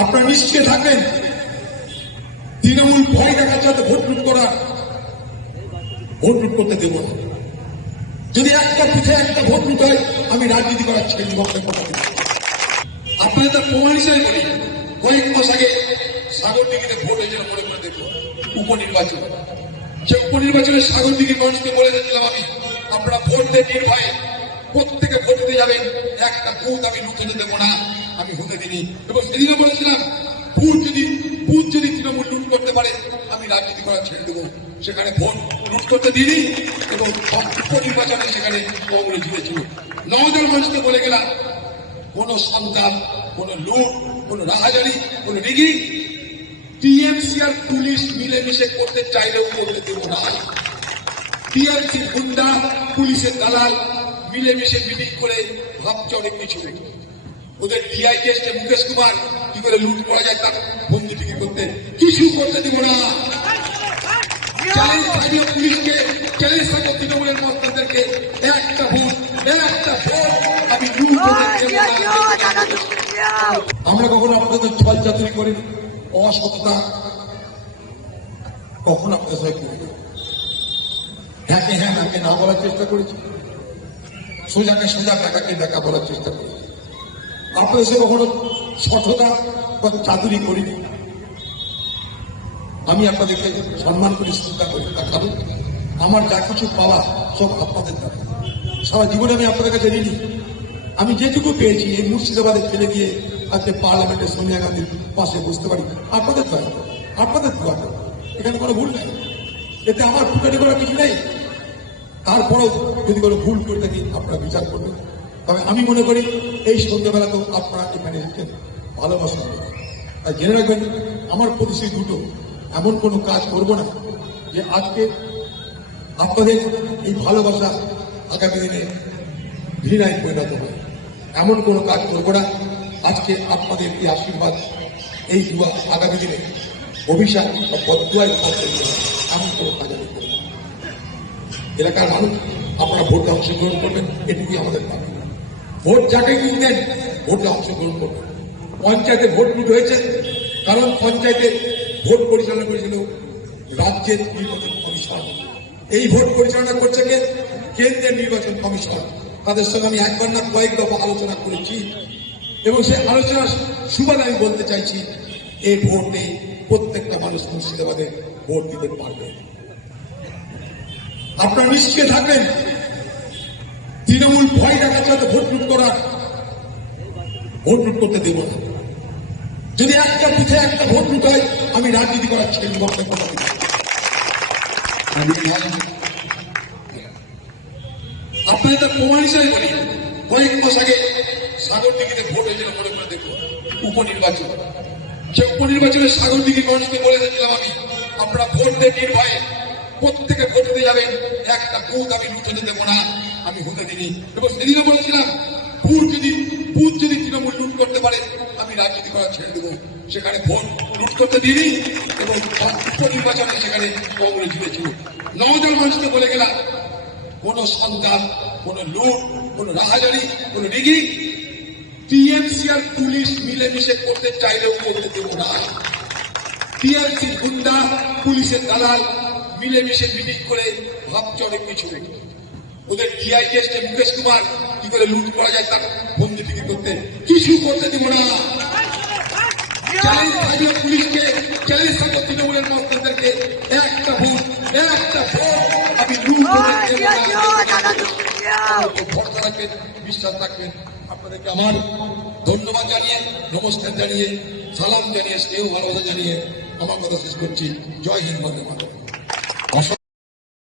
আপনারা নিশ্চিত থাকবেন। তৃণমূল ভয় দেখাচ্ছে হয়তো ভোট লুট করা, ভোট লুট করতে দেব না। যদি একটা পিঠে একটা ভোট লুট হয়, আমি রাজনীতি করার বলি। আপনাদের তো প্রমাণ হিসেবে বলি কয়েক মাস আগে সাগর দিঘিতে ভোট হয়েছিল মনে করে দেখব উপনির্বাচন। সে উপনির্বাচনে সাগর দিঘি মানুষকে বলে দিয়েছিলাম আমি আপনারা ভোট দিয়ে নির্ভয়ে। প্রত্যেকে যাবেন একটা বুথ আমি লুটে দেবো না, আমি হতে দিনি। এবং সেদিনও বলেছিলাম বুথ যদি বুথ যদি তৃণমূল লুট করতে পারে, আমি রাজনীতি করা ছেড়ে দেবো। সেখানে ভোট লুট করতে দিইনি, এবং উপনির্বাচনে সেখানে কংগ্রেস জিতেছিল। নজন মানুষকে বলে গেলাম, কোন সন্তান, কোন লুট কোন রাহাজারি কোন রিগি টিএমসি আর পুলিশ মিলেমিশে করতে চাইলেও করতে দেব না। টিএমসি গুন্ডা, পুলিশের দালাল মিলেমিশে মিটিং করে ভাবছে অনেক কিছু ওদের ডিআই এসছে মুকেশ কুমার কি করে লুট করা যায় তার বন্দি টিকি করতে? কিছু করতে দিব না। চ্যালেঞ্জ থাকবে পুলিশকে চ্যালেঞ্জ তৃণমূলের মন্ত্রীদেরকে একটা ভোট একটা ভোট আমি আমরা কখনো আপনাদের ছল চাতুরি করি অসততা কখন আপনাদের করি হ্যাঁকে হ্যাঁ নাকে না বলার চেষ্টা করেছি। সোজাকে সোজা টাকাকে দেখা বলার চেষ্টা করেছি আপনাদের সাথে কখনো সঠতা বা চাতুরি করিনি। আমি আপনাদেরকে সম্মান করে চিন্তা করি কারণ আমার যা কিছু পাওয়া সব আপনাদের দ্বারা। সারা জীবনে আমি আপনাদের কাছে ঋণী। আমি যেটুকু পেয়েছি, এই মুর্শিদাবাদে ফেলে গিয়ে আজকে পার্লামেন্টে সোনিয়া গান্ধীর পাশে বসতে পারি। আপনাদের দ্বারা আপনাদের দ্বারা এখানে কোনো ভুল নেই। এতে আমার ফুটানি করার কিছু নেই। তারপরেও যদি কোনো ভুল করে থাকি, আপনারা বিচার করবেন। তবে আমি মনে করি, এই সন্ধ্যাবেলাতেও আপনারা এখানে এসেছেন ভালোবাসা তাই জেনে রাখবেন, আমার প্রতিশ্রুতি দুটো। এমন কোনো কাজ করব না যে আজকে আপনাদের এই ভালোবাসা আগামী দিনে ঘৃণায় পরিণত হবে। এমন কোনো কাজ করব না। আজকে আপনাদের এই আশীর্বাদ, এই যুবক আগামী দিনে অভিশাপ বা বদুয়ায় এমন কোনো কাজ। এলাকার মানুষ, আপনারা ভোটে অংশগ্রহণ করবেন, এটুকুই আমাদের দাবি। ভোট যাকে কিনতেন ভোটে অংশগ্রহণ করবেন। পঞ্চায়েতে ভোট লুট হয়েছে, কারণ পঞ্চায়েতে ভোট পরিচালনা করেছিল রাজ্যের নির্বাচন কমিশন এই ভোট পরিচালনা করছে কে? কেন্দ্রের নির্বাচন কমিশন তাদের সঙ্গে আমি একবার না কয়েক দফা আলোচনা করেছি এবং সেই আলোচনার সুবাদে আমি বলতে চাইছি এই ভোটে প্রত্যেকটা মানুষ মুর্শিদাবাদে ভোট দিতে পারবে। আপনারা নিশ্চিত থাকবেন। তৃণমূল ভয় দেখাচ্ছে হয়তো ভোট লুট করা ভোট লুট করতে দেব না। যদি একটা পিঠে একটা ভোট লুট হয়, আমি রাজনীতি করার ছেলে আপনাদের প্রমাণ হিসেবে বলি কয়েক মাস আগে সাগর দিঘিতে ভোট হয়েছিল মনে করে দেখব উপনির্বাচন। সে উপনির্বাচনে সাগর দিঘি মানুষকে বলে দিয়েছিলাম আমি আপনারা ভোট দিয়ে নির্ভয়ে। প্রত্যেকে ভোট দিতে যাবেন একটা বুথ আমি লুটে দেবো না। আমি হতে দিনি এবং সেদিনও বলেছিলাম বুথ যদি বুথ যদি তৃণমূল লুট করতে পারে, আমি রাজনীতি করা ছেড়ে দেবো। সেখানে ভোট লুট করতে দিইনি এবং উপনির্বাচনে সেখানে কংগ্রেস জিতেছিল। নজন মানুষকে বলে গেলাম, কোন সন্তান, কোন লুট, কোন রাহাজারি, কোন রিগি টিএমসি আর পুলিশ মিলেমিশে করতে চাইলেও করতে দেব না। টিএমসি গুন্ডা, পুলিশের দালাল মিলেমিশে মিটিং করে ভাবছে অনেক কিছু ওদের ডিআই এসছে মুকেশ কুমার কি করে লুট করা যায় তার বন্দি টিকি করতে? কিছু করতে দিব না। চ্যালেঞ্জ থাকবে পুলিশকে চ্যালেঞ্জ থাকবে তৃণমূলের মন্ত্রীদেরকে একটা ভোট একটা ভোট আমি লুট রাখবেন বিশ্বাস রাখবেন। আপনাদেরকে আমার ধন্যবাদ জানিয়ে নমস্কার জানিয়ে সালাম জানিয়ে স্নেহ ভালোবাসা জানিয়ে আমার কথা শেষ করছি। জয় হিন্দ বন্দে মাতরম।